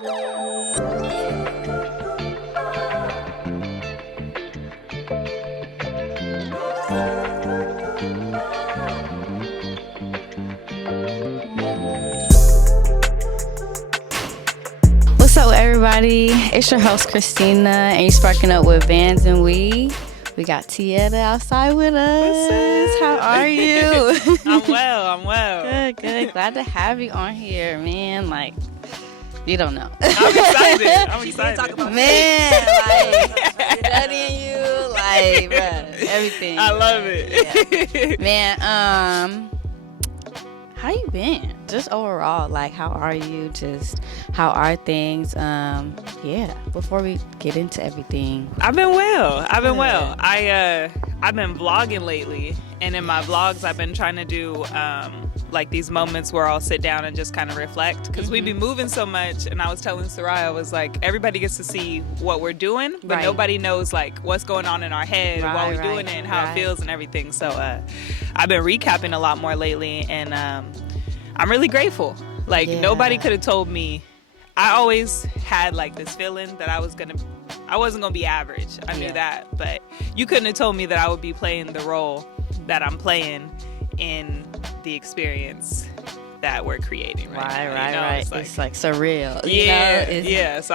What's up, everybody? It's your host, Christina, and you're sparking up with VNW. We got Tietta outside with us. How are you? I'm well. Good. Glad to have you on here, man. Like, you don't know. I'm excited. Talk about Man, like, studying you, like, bruh, everything. I love it. Yeah. Man, how you been? Just overall, like, how are you? Just how are things? Before we get into everything. I've been well. I've been vlogging lately, and in my vlogs, I've been trying to do like these moments where I'll sit down and just kind of reflect, because we be moving so much. And I was telling Soraya, I was like, everybody gets to see what we're doing, but nobody knows like what's going on in our head while we're doing it and how it feels and everything. So I've been recapping a lot more lately, and I'm really grateful. Like, nobody could have told me. I always had like this feeling that I wasn't gonna be average. I knew that, but you couldn't have told me that I would be playing the role that I'm playing in the experience that we're creating right now. Right. It's like surreal. Yeah. So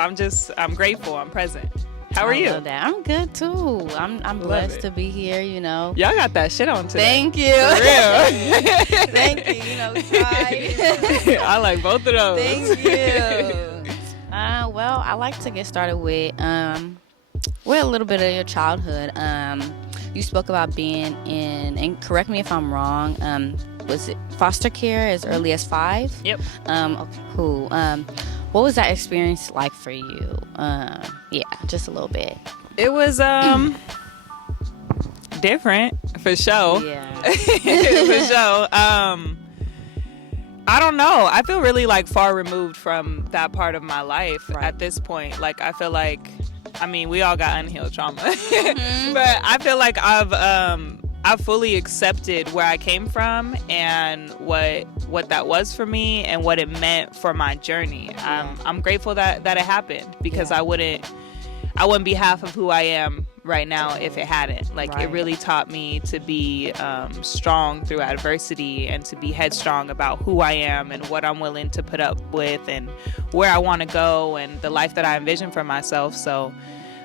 I'm grateful. I'm present. How are you? Love that. I'm good too. I'm blessed to be here, you know. Y'all got that shit on today. Thank you. For real. Thank you. You know, tried. I like both of those. Thank you. Well, I like to get started with a little bit of your childhood. You spoke about being in, and correct me if I'm wrong, was it foster care as early as 5? Yep. Okay, cool. What was that experience like for you? Just a little bit. It was different for sure. Yeah. For sure. I don't know. I feel really like far removed from that part of my life at this point. Like, I feel like, I mean, we all got unhealed trauma, but I feel like I've fully accepted where I came from and what that was for me and what it meant for my journey. I'm grateful that it happened, because I wouldn't be half of who I am right now if it hadn't. Like, it really taught me to be strong through adversity, and to be headstrong about who I am and what I'm willing to put up with and where I want to go and the life that I envision for myself. So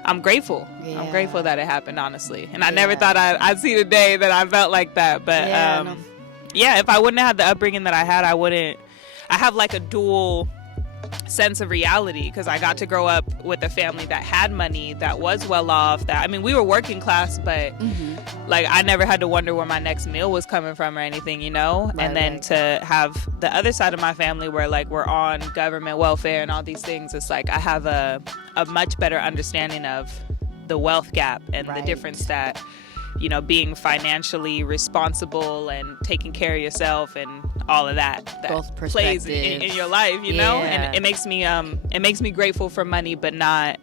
I'm grateful. Yeah. I'm grateful that it happened, honestly. And I never thought I'd see the day that I felt like that. But if I wouldn't have had the upbringing that I had, I have like a dual sense of reality, because I got to grow up with a family that had money, that was well off, we were working class, but like, I never had to wonder where my next meal was coming from or anything, you know. And then to have the other side of my family where like we're on government welfare and all these things, it's like I have a much better understanding of the wealth gap and the difference that, you know, being financially responsible and taking care of yourself and all of that both plays in your life, you know. And it makes me grateful for money, but not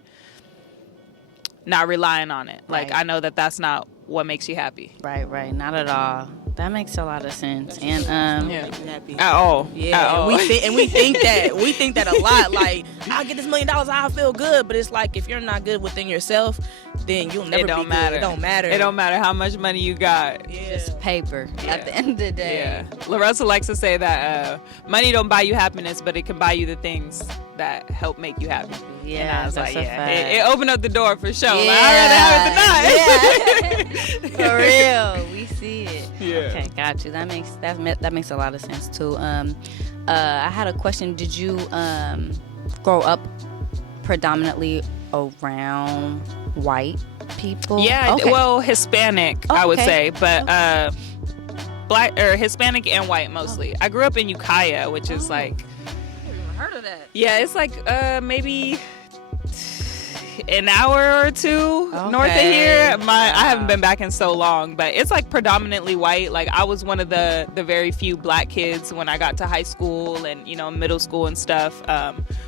relying on it. Like, I know that that's not what makes you happy. Right. Not at all. That makes a lot of sense. And happy at all. Yeah. At all. We think that a lot. Like, I'll get this $1 million, I'll feel good. But it's like, if you're not good within yourself, then you'll never be good. It don't matter. It don't matter how much money you got. Yeah. Just paper at the end of the day. Yeah. LaRussa likes to say that money don't buy you happiness, but it can buy you the things that help make you happy. Yeah, and I was that's like, a fact. It opened up the door for sure. Yeah. Like, I'd rather have it than not. For real, we see it. Yeah. Okay, got you. That makes a lot of sense too. I had a question. Did you grow up predominantly around white people? Yeah, okay. well, Hispanic, I would say, but Black or Hispanic and white mostly. I grew up in Ukiah, which is like, Heard of that? yeah, it's like maybe an hour or two north of here. I haven't been back in so long, but it's like predominantly white. Like, I was one of the very few black kids when I got to high school and, you know, middle school and stuff,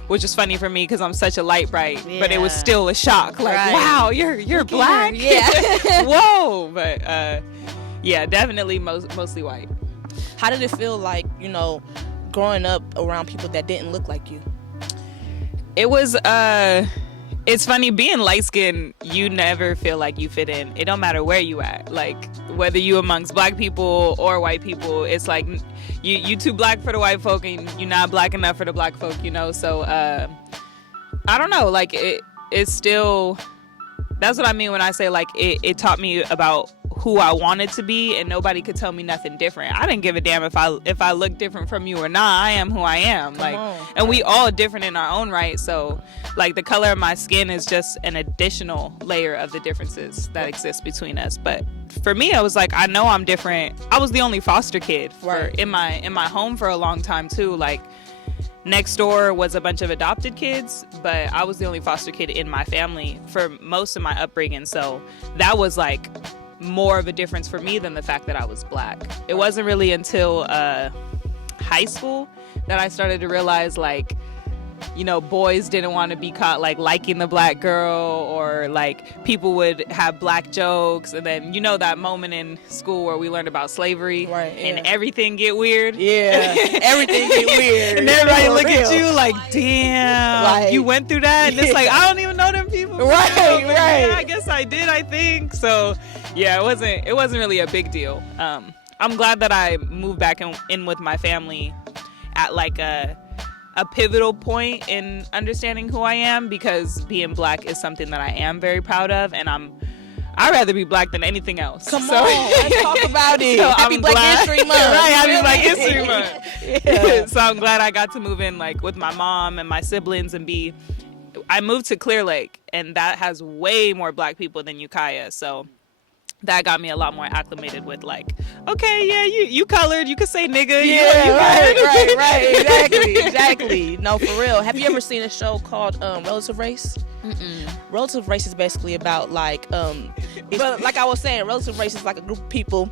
which is funny for me because I'm such a light bright, but it was still a shock. Like, wow, you're black? Yeah. Whoa. But yeah, definitely mostly white. How did it feel like, you know, growing up around people that didn't look like you? It was it's funny being light skinned. You never feel like you fit in. It don't matter where you at. Like whether you amongst black people or white people, it's like you too black for the white folk and you're not black enough for the black folk. You know, so I don't know. Like it's still. That's what I mean when I say like it taught me about who I wanted to be, and nobody could tell me nothing different. I didn't give a damn if I look different from you or not. I am who I am. And we all different in our own right. So like the color of my skin is just an additional layer of the differences that exist between us. But for me, I was like, I know I'm different. I was the only foster kid in my home for a long time too. Like next door was a bunch of adopted kids, but I was the only foster kid in my family for most of my upbringing. So that was like more of a difference for me than the fact that I was black. It wasn't really until high school that I started to realize like, you know, boys didn't want to be caught like liking the black girl, or like people would have black jokes, and then you know that moment in school where we learned about slavery, and everything get weird. Yeah, everything get weird. And everybody look at you like, damn, like, you went through that, and it's like I don't even know them people. Right. Yeah, I guess I did. I think so. Yeah, it wasn't really a big deal. I'm glad that I moved back in with my family at like a pivotal point in understanding who I am, because being black is something that I am very proud of, and I'd rather be black than anything else. Come on, let's talk about it. So Happy Black History Month. Right, Happy Black History Month. Yeah. So I'm glad I got to move in like with my mom and my siblings and I moved to Clear Lake, and that has way more black people than Ukiah. So that got me a lot more acclimated with like, okay, yeah, you colored, you could say nigga. Yeah, right. Exactly. No, for real. Have you ever seen a show called Relative Race? Mm-mm. Relative Race is basically about like, but like I was saying, Relative Race is like a group of people.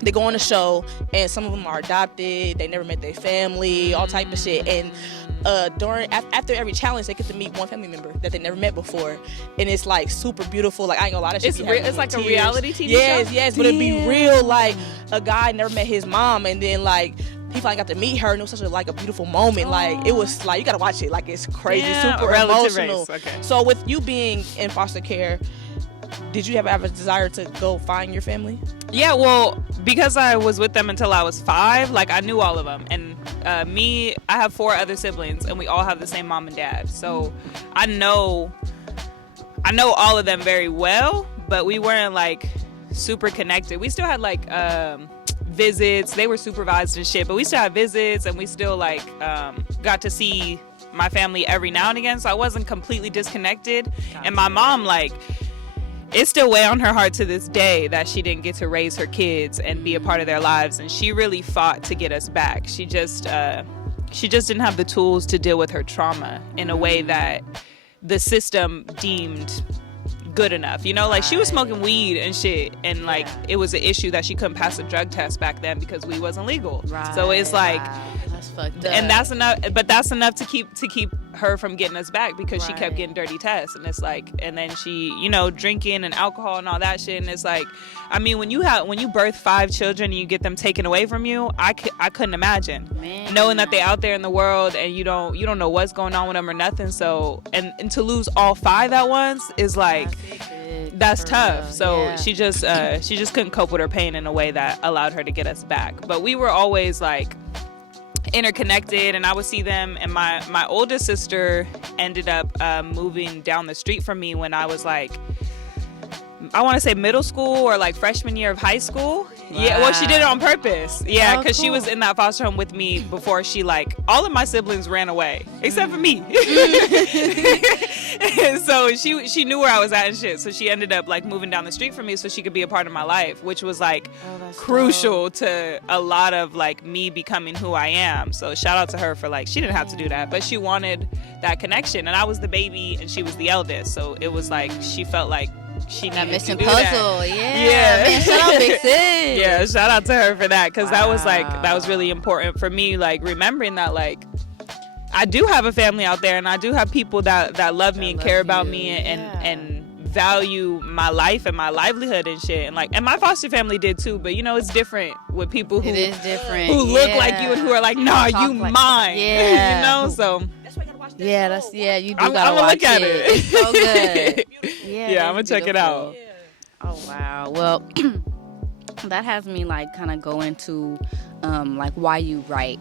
They go on a show, and some of them are adopted. They never met their family, all type of shit. And after every challenge, they get to meet one family member that they never met before, and it's like super beautiful. Like I ain't gonna lie, that shit it's like tears. A reality TV show. Yes, but it'd be real. Like a guy never met his mom, and then like he finally got to meet her, and it was such a beautiful moment. Like it was like, you gotta watch it. Like it's crazy, super emotional. Okay. So with you being in foster care, did you ever have a desire to go find your family? Yeah, well, because I was with them until I was 5, like I knew all of them. And I have 4 other siblings, and we all have the same mom and dad. So I know all of them very well, but we weren't like super connected. We still had like visits. They were supervised and shit, but we still had visits, and we still like got to see my family every now and again. So I wasn't completely disconnected. And my mom, like, it's still weigh on her heart to this day that she didn't get to raise her kids and be a part of their lives, and she really fought to get us back. She just didn't have the tools to deal with her trauma in a way that the system deemed good enough. You know, like she was smoking weed and shit, and like it was an issue that she couldn't pass a drug test back then because weed wasn't legal. So it's like, that's fucked up. And that's enough, but that's enough to keep her from getting us back, because she kept getting dirty tests. And it's like, and then she, you know, drinking and alcohol and all that shit. And it's like, I mean, when you birth 5 children and you get them taken away from you, I couldn't imagine. Man. Knowing that they're out there in the world and you don't know what's going on with them or nothing. So and to lose all 5 at once is like, that's tough. So she just couldn't cope with her pain in a way that allowed her to get us back. But we were always like interconnected, and I would see them. And my oldest sister ended up moving down the street from me when I was like, I want to say middle school or like freshman year of high school. Wow. Yeah, well, she did it on purpose. Yeah, because she was in that foster home with me before she, like, all of my siblings ran away except for me. So she knew where I was at and shit. So she ended up like moving down the street from me so she could be a part of my life, which was like crucial to a lot of like me becoming who I am. So shout out to her for like, she didn't have to do that, but she wanted that connection. And I was the baby and she was the eldest. So it was like, she felt like she that missing puzzle. That. Yeah. Man, shout out Big Sis. Yeah, shout out to her for that, because that was really important for me, like remembering that like I do have a family out there, and I do have people that love me and care about me and value my life and my livelihood and shit. And my foster family did too, but it's different with people who it is different. who look like you and who are like, nah, you like, mine. Yeah. So That's why you gotta watch that yeah, show. that's you do I'm gotta gonna watch look at it. It's so good. Yeah, I'm gonna check it out. Oh wow. Well, that has me like kind of go into like why you write.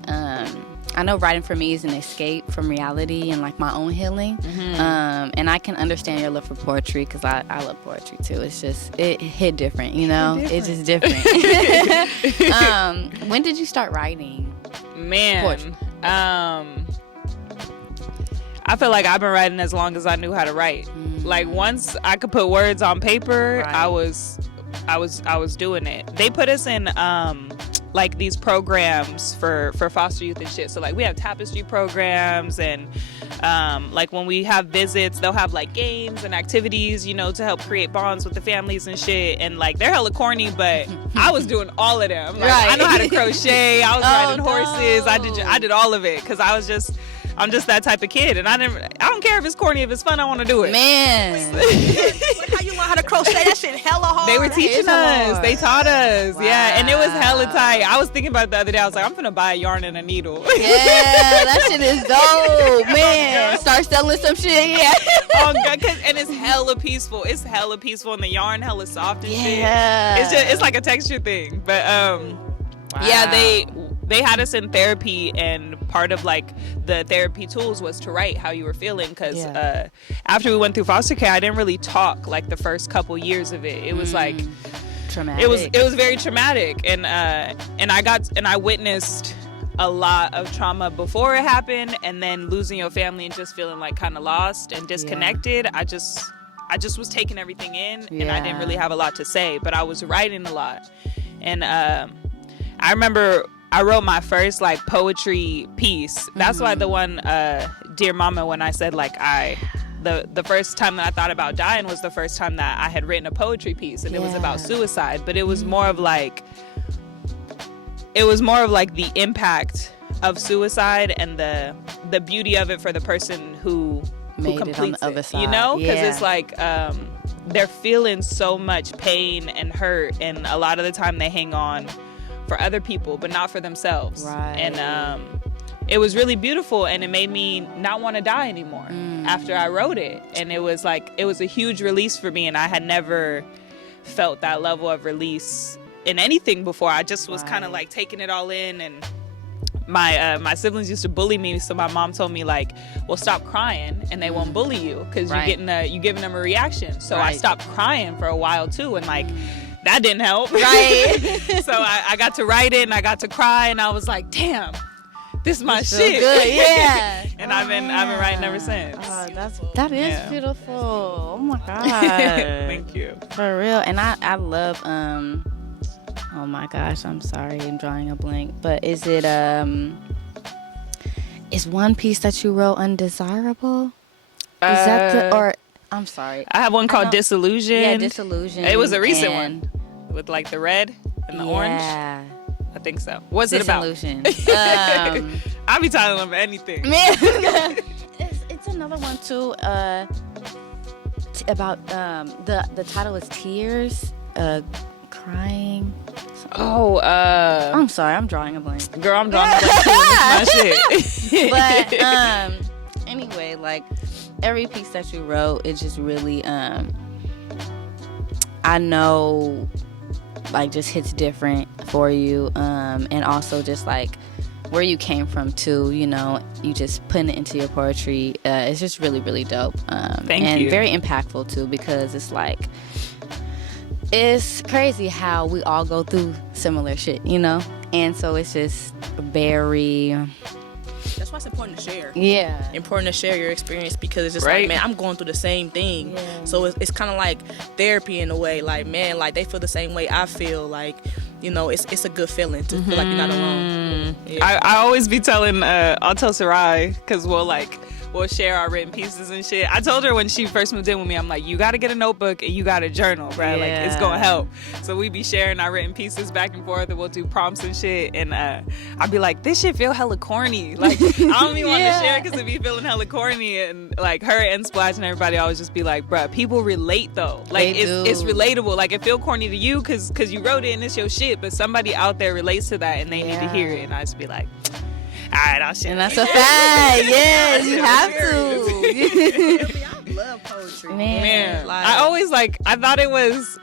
I know writing for me is an escape from reality and like my own healing. And I can understand your love for poetry because I love poetry too. It's just it hit different, It's just different. When did you start writing? Man, poetry? I feel like I've been writing as long as I knew how to write. Like once I could put words on paper, Right. I was doing it. They put us in like these programs for foster youth and shit. So like we have tapestry programs and like when we have visits, they'll have like games and activities, to help create bonds with the families and shit. And like they're hella corny, but I was doing all of them. Like, Right. I know how to crochet. I was riding no. horses. I did all of it because I'm just that type of kid, and I don't care if it's corny, if it's fun, I want to do it. Man. Like how you learn how to crochet? That shit hella hard. They were teaching us. hard. They taught us. Yeah, and it was hella Wow. tight. I was thinking about it the other day. I was like, I'm gonna buy a yarn and a needle. Yeah, that shit is dope, man. Start selling some shit, yeah. Oh God, and it's hella peaceful. It's hella peaceful, and the yarn hella soft and shit. Yeah. It's like a texture thing. But yeah, they had us in therapy, and part of like the therapy tools was to write how you were feeling because after we went through foster care, I didn't really talk like the first couple years of it. It was like traumatic. it was very traumatic, and I witnessed a lot of trauma before it happened, and then losing your family and just feeling like kind of lost and disconnected. I just was taking everything in, and I didn't really have a lot to say, but I was writing a lot. And I remember I wrote my first like poetry piece. That's why the one Dear Mama, when I said like the first time that I thought about dying was the first time that I had written a poetry piece, and it was about suicide, but it was more of like the impact of suicide and the beauty of it for the person who Made completes it on the other side. because it's like they're feeling so much pain and hurt, and a lot of the time they hang on for other people but not for themselves. Right. And it was really beautiful, and it made me not want to die anymore after I wrote it. And it was a huge release for me, and I had never felt that level of release in anything before. I just was kind of like taking it all in. And my siblings used to bully me, so my mom told me like, well, stop crying and they won't bully you because you're giving them a reaction. So I stopped crying for a while too, and like that didn't help. Right. So I got to write it, and I got to cry, and I was like, damn, this is my shit. Good, yeah. And I've been writing ever since. Oh, that is beautiful. Oh my god. Thank you. For real. And I love oh my gosh, I'm sorry, I'm drawing a blank. But is it is one piece that you wrote undesirable? Is that the or I'm sorry. I have one called Disillusion. Yeah, Disillusion. It was a recent one with like the red and the orange. Yeah. I think so. What's it about? Disillusion. I'll be telling them anything. Man, it's another one too. About the title is Tears, crying. Oh, I'm sorry, I'm drawing a blank. girl, I'm drawing a blank too. This is my shit. But anyway, like every piece that you wrote, it just really I know like just hits different for you, and also just like where you came from too, you just putting it into your poetry. It's just really, really dope. Thank you. Very impactful too, because it's like, it's crazy how we all go through similar shit, And so it's just very... That's why it's important to share. Yeah. Important to share your experience, because it's just Right. like, man, I'm going through the same thing. Yeah. So it's kind of like therapy in a way. Like, man, like they feel the same way I feel. Like, it's a good feeling to feel like you're not alone. Yeah. I always be telling, I'll tell Sarai, because we'll we'll share our written pieces and shit. I told her when she first moved in with me, I'm like, you got to get a notebook and you got to journal, bro. Like, it's going to help. So we be sharing our written pieces back and forth, and we'll do prompts and shit. And I'll be like, this shit feel hella corny. Like, I don't even want to share because it be feeling hella corny. And like her and Splash and everybody always just be like, bruh, people relate though. Like, it's relatable. Like, it feel corny to you because you wrote it and it's your shit, but somebody out there relates to that and they need to hear it. And I just be like, all right, I'll share. And that's a fact. Yeah, you have to. I love poetry. Man, I always I thought it was,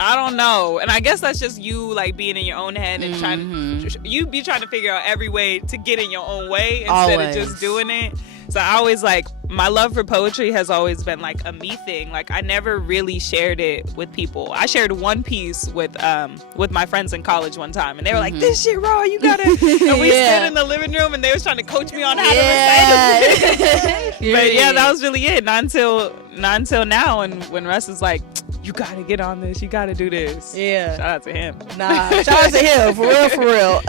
I don't know. And I guess that's just you like being in your own head and you be trying to figure out every way to get in your own way instead of just doing it. So I always my love for poetry has always been like a me thing. Like I never really shared it with people. I shared one piece with my friends in college one time, and they were like, "This shit raw, you gotta." And we stood in the living room, and they was trying to coach me on how to recite it. But yeah, that was really it. Not until now, and when Russ is like, you gotta get on this, you gotta do this. Yeah. Shout out to him. Shout out to him, for real.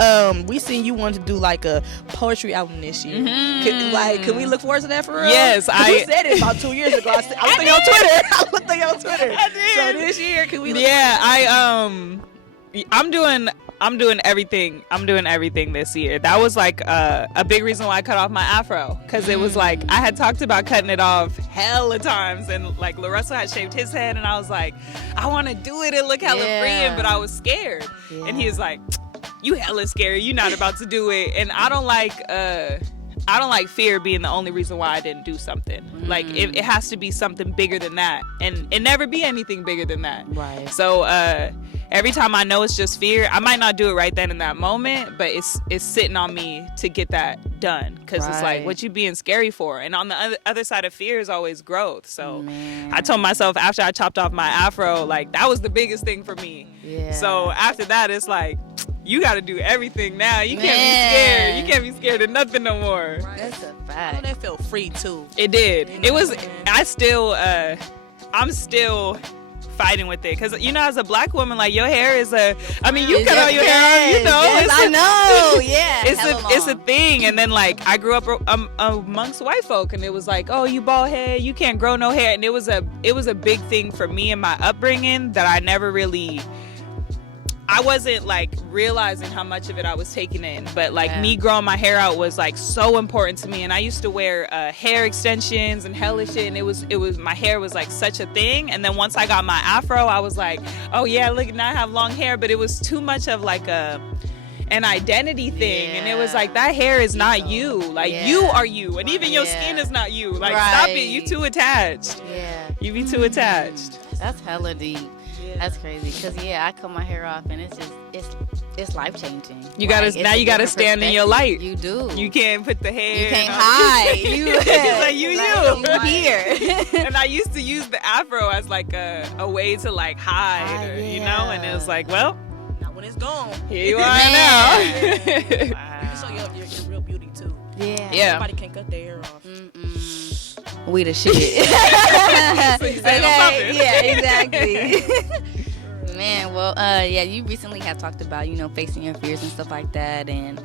We seen you wanted to do like a poetry album this year. Could we look forward to that for real? Yes, you said it about 2 years ago. I was on Twitter. I looked on Twitter. I did. So this year, can we look forward to I'm doing everything. I'm doing everything this year. That was like a big reason why I cut off my afro, because it was like I had talked about cutting it off hella times, and like LaRussell had shaved his head, and I was like, I want to do it and look hella freeing, but I was scared. And he was like, you hella scary. You not about to do it. And I don't like fear being the only reason why I didn't do something. Like it has to be something bigger than that, and it never be anything bigger than that. Right. So every time I know it's just fear, I might not do it right then in that moment, but it's sitting on me to get that done, because it's like, what you being scary for? And on the other side of fear is always growth. So I told myself after I chopped off my afro, like that was the biggest thing for me. Yeah. So after that, it's like, you got to do everything now. You can't be scared. You can't be scared of nothing no more. That's a I fact. know that felt free too. It did. It was. I'm still fighting with it, because as a black woman, like your hair is you cut all your hair off, I know. Yeah. It's a thing. And then like I grew up amongst white folk, and it was like, oh, you bald head, you can't grow no hair. And it was a big thing for me in my upbringing that I never really, I wasn't like realizing how much of it I was taking in, but like me growing my hair out was like so important to me. And I used to wear hair extensions and hella shit, and it was my hair was like such a thing. And then once I got my afro, I was like, oh yeah, look, now I have long hair. But it was too much of like an identity thing, and it was like, that hair is not you. Like you are you, and even your skin is not you. Like stop it, you too attached. You be too attached. That's hella deep. That's crazy, because I cut my hair off, and it's life changing. You gotta stand in your light. You do. You can't put the hair. You can't hide. It's like you here. And I used to use the afro as like a way to like hide, and it was like, well, not when it's gone. Here you are now. You can show your real beauty too. Yeah. Nobody can cut their hair off. We the shit. So you say I'm popping. Yeah, exactly. Man, well, you recently have talked about, facing your fears and stuff like that, and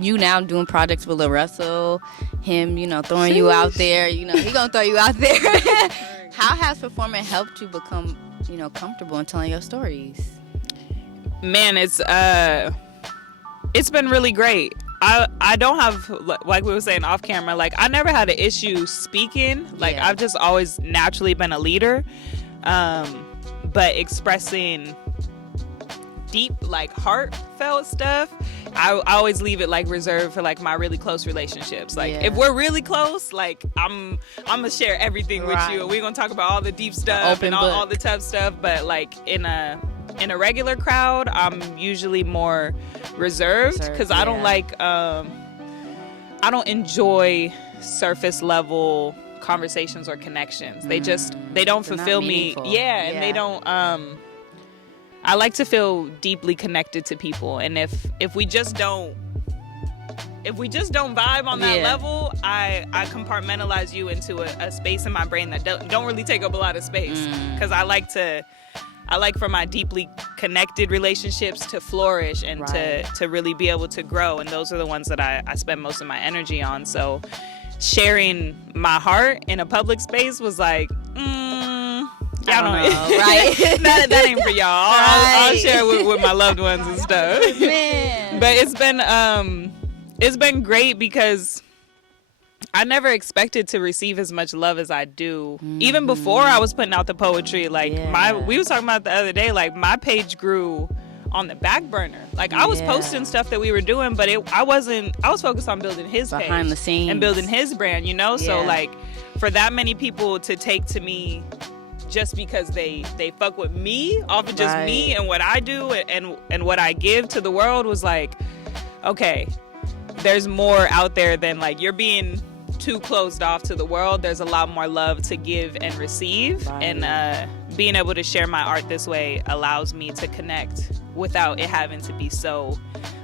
you now doing projects with LaRussell, him, throwing you out there, he gonna throw you out there. How has performing helped you become, comfortable in telling your stories? Man, it's been really great. I don't have, like we were saying off camera, like I never had an issue speaking. Like I've just always naturally been a leader, but expressing deep, like heartfelt stuff, I always leave it like reserved for like my really close relationships. Like if we're really close, like I'm gonna share everything with you, and we're gonna talk about all the deep stuff and all the tough stuff. But like in a regular crowd, I'm usually more reserved, because I don't I don't enjoy surface level conversations or connections. They don't fulfill me. And they don't I like to feel deeply connected to people, and if we just don't vibe on that level, I compartmentalize you into a space in my brain that don't really take up a lot of space, because I like for my deeply connected relationships to flourish and to really be able to grow. And those are the ones that I spend most of my energy on. So sharing my heart in a public space was like, I don't know, right? that ain't for y'all. I'll share with my loved ones and stuff. Man. But it's been great because I never expected to receive as much love as I do. Even before I was putting out the poetry, like we was talking about the other day, like my page grew on the back burner. Like I was posting stuff that we were doing, but I was focused on building his behind page the scenes and building his brand, you know? So like for that many people to take to me just because they fuck with me off of just me and what I do and what I give to the world was like, okay, there's more out there than like you're being too closed off to the world. There's a lot more love to give and receive, and being able to share my art this way allows me to connect without it having to be so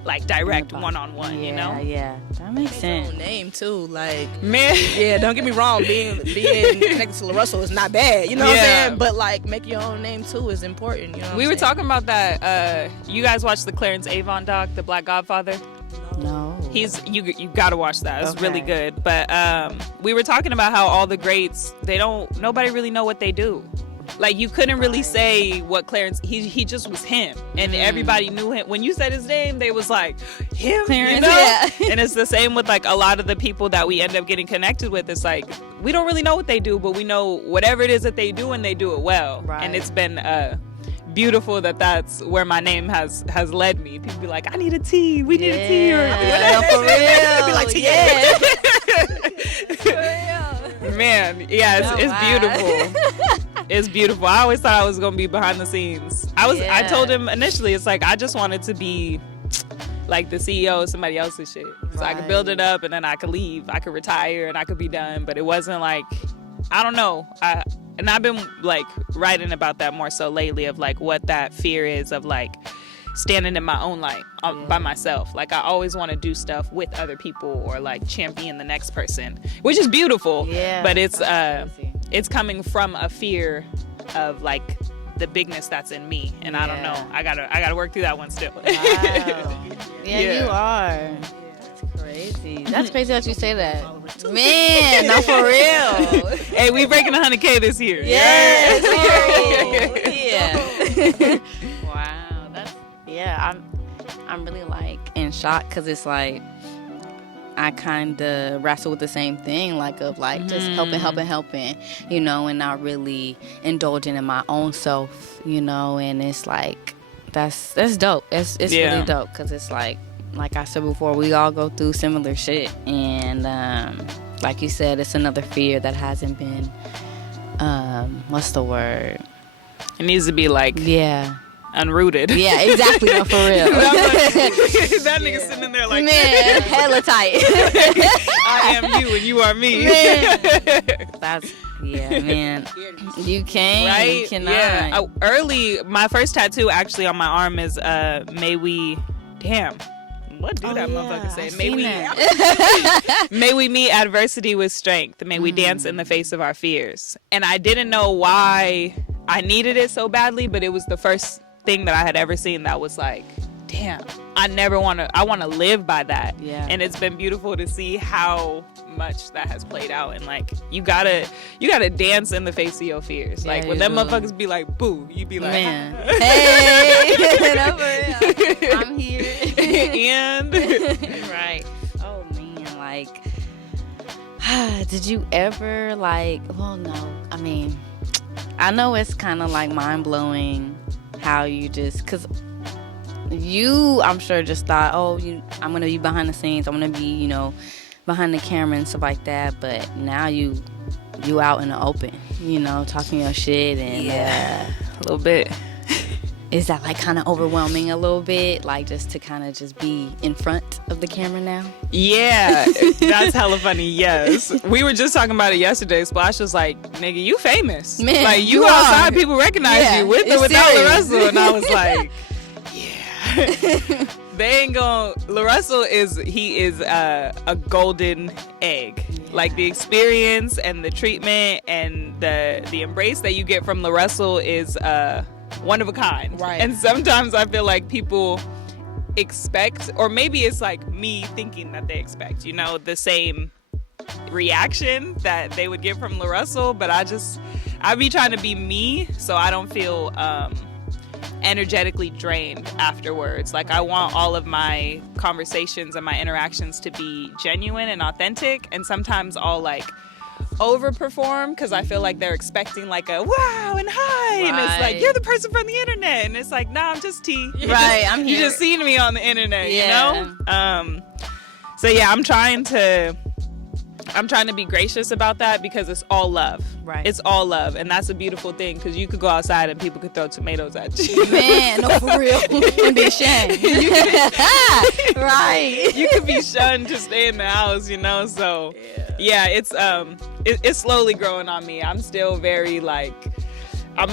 like direct one-on-one, you know? Yeah, that makes sense. Your own name too, like, man. Yeah, don't get me wrong, being connected to LaRussell is not bad, you know what I'm saying? But like, make your own name too is important, you know what We I'm were saying? talking about that. You guys watched the Clarence Avon doc, The Black Godfather? No. You gotta watch that. It's really good. But we were talking about how all the greats, nobody really know what they do. Like you couldn't really say what Clarence, he just was him, and everybody knew him. When you said his name, they was like him, Clarence, you know? yeah. And it's the same with like a lot of the people that we end up getting connected with. It's like we don't really know what they do, but we know whatever it is that they do, and they do it well. And it's been beautiful that's where my name has led me. People be like, I need a t, we need a tea, or whatever. For real. Be like, For real. Man, yeah, it's beautiful. It's beautiful. I always thought I was gonna be behind the scenes. I told him initially, it's like I just wanted to be like the CEO of somebody else's shit, so I could build it up and then I could leave, I could retire and I could be done. But it wasn't like, I don't know. And I've been like writing about that more so lately, of like what that fear is of like standing in my own light by myself. Like I always want to do stuff with other people or like champion the next person, which is beautiful. Yeah, but it's coming from a fear of like the bigness that's in me, and I don't know. I gotta work through that one still. Wow. You are. That's crazy. That's crazy that you say that. Man, not for real. Hey, we breaking 100K this year. Yes. Yeah. Wow. I'm really like in shock because it's like I kind of wrestle with the same thing, like of like just helping, you know, and not really indulging in my own self, you know, and it's like that's dope. It's really dope because it's like I said before, we all go through similar shit, and like you said, it's another fear that hasn't been what's the word? It needs to be like unrooted. Yeah, exactly. No, for real. That nigga sitting in there like, man, hella tight. I am you and you are me. Man. Man. You can. Right? You cannot. Yeah. Early, my first tattoo actually on my arm is may we, damn. What do that motherfucker say? May we meet adversity with strength. May we dance in the face of our fears. And I didn't know why I needed it so badly, but it was the first thing that I had ever seen that was like, damn, I want to live by that. Yeah. And it's been beautiful to see how much that has played out, and like you gotta dance in the face of your fears. Like when them motherfuckers be like boo, you be like, man, hey, I'm here. And right. Oh man, like did you ever like, well no, I mean, I know it's kind of like mind-blowing how you just, because you, I'm sure, just thought, I'm going to be behind the scenes, I'm going to be, you know, behind the camera and stuff like that, but now you out in the open, you know, talking your shit, and a little bit. Is that like kind of overwhelming a little bit, like just to kind of just be in front of the camera now? Yeah, that's hella funny. Yes, we were just talking about it yesterday. Splash was like, "Nigga, you famous. Man, like you outside, people recognize you with or without LaRussell." And I was like, "Yeah, they ain't gonna." LaRussell is a golden egg. Like the experience and the treatment and the embrace that you get from LaRussell is one of a kind. Right. And sometimes I feel like people expect, or maybe it's like me thinking that they expect, you know, the same reaction that they would get from LaRussell, but I be trying to be me so I don't feel energetically drained afterwards. Like, I want all of my conversations and my interactions to be genuine and authentic, and sometimes I'll like overperform because I feel like they're expecting like a wow and hi, and it's like, you're the person from the internet, and it's like, nah, I'm just T. I'm here. You just seen me on the internet, you know? So yeah, I'm trying to be gracious about that because it's all love. Right. It's all love. And that's a beautiful thing because you could go outside and people could throw tomatoes at you. Man, no, for real. And be ashamed. Right. You could be shunned to stay in the house, you know? So yeah, it's slowly growing on me. I'm still very like, I'm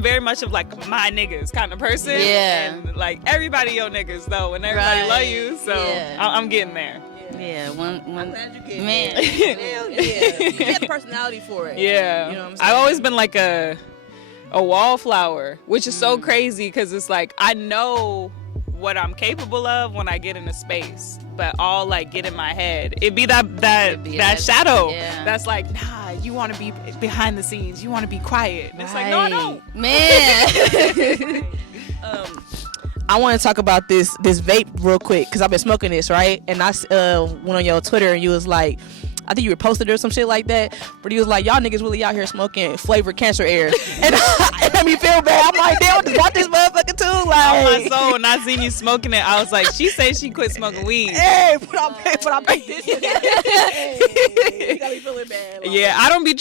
very much of like my niggas kind of person. Yeah. And like everybody your niggas though, and everybody love you. So I'm getting there. Yeah, I'm glad you get man. Hell yeah. You get the personality for it. Yeah. You know what I'm saying? I've always been like a wallflower, which is so crazy because it's like I know what I'm capable of when I get in a space, but all like get in my head. It'd be that shadow that's like, nah, you want to be behind the scenes, you want to be quiet. And it's like, no, I don't. Man. I want to talk about this vape real quick because I've been smoking this, right? And I went on your Twitter and you was like, I think you reposted it or some shit like that, but he was like, y'all niggas really out here smoking flavored cancer air. And it made me feel bad. I'm like, damn, just want this motherfucker too. Like, on my soul, when I seen you smoking it, I was like, she said she quit smoking weed. Hey, but I make this shit. Hey, you got me feeling bad. Like, yeah, I don't be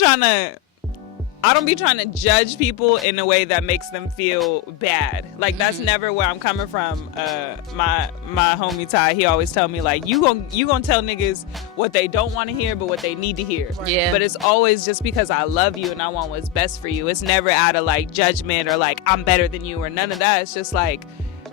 trying to judge people in a way that makes them feel bad. Like, that's never where I'm coming from. My homie Ty, he always tell me like, you gonna tell niggas what they don't want to hear, but what they need to hear. Yeah. But it's always just because I love you and I want what's best for you. It's never out of like judgment or like I'm better than you or none of that. It's just like,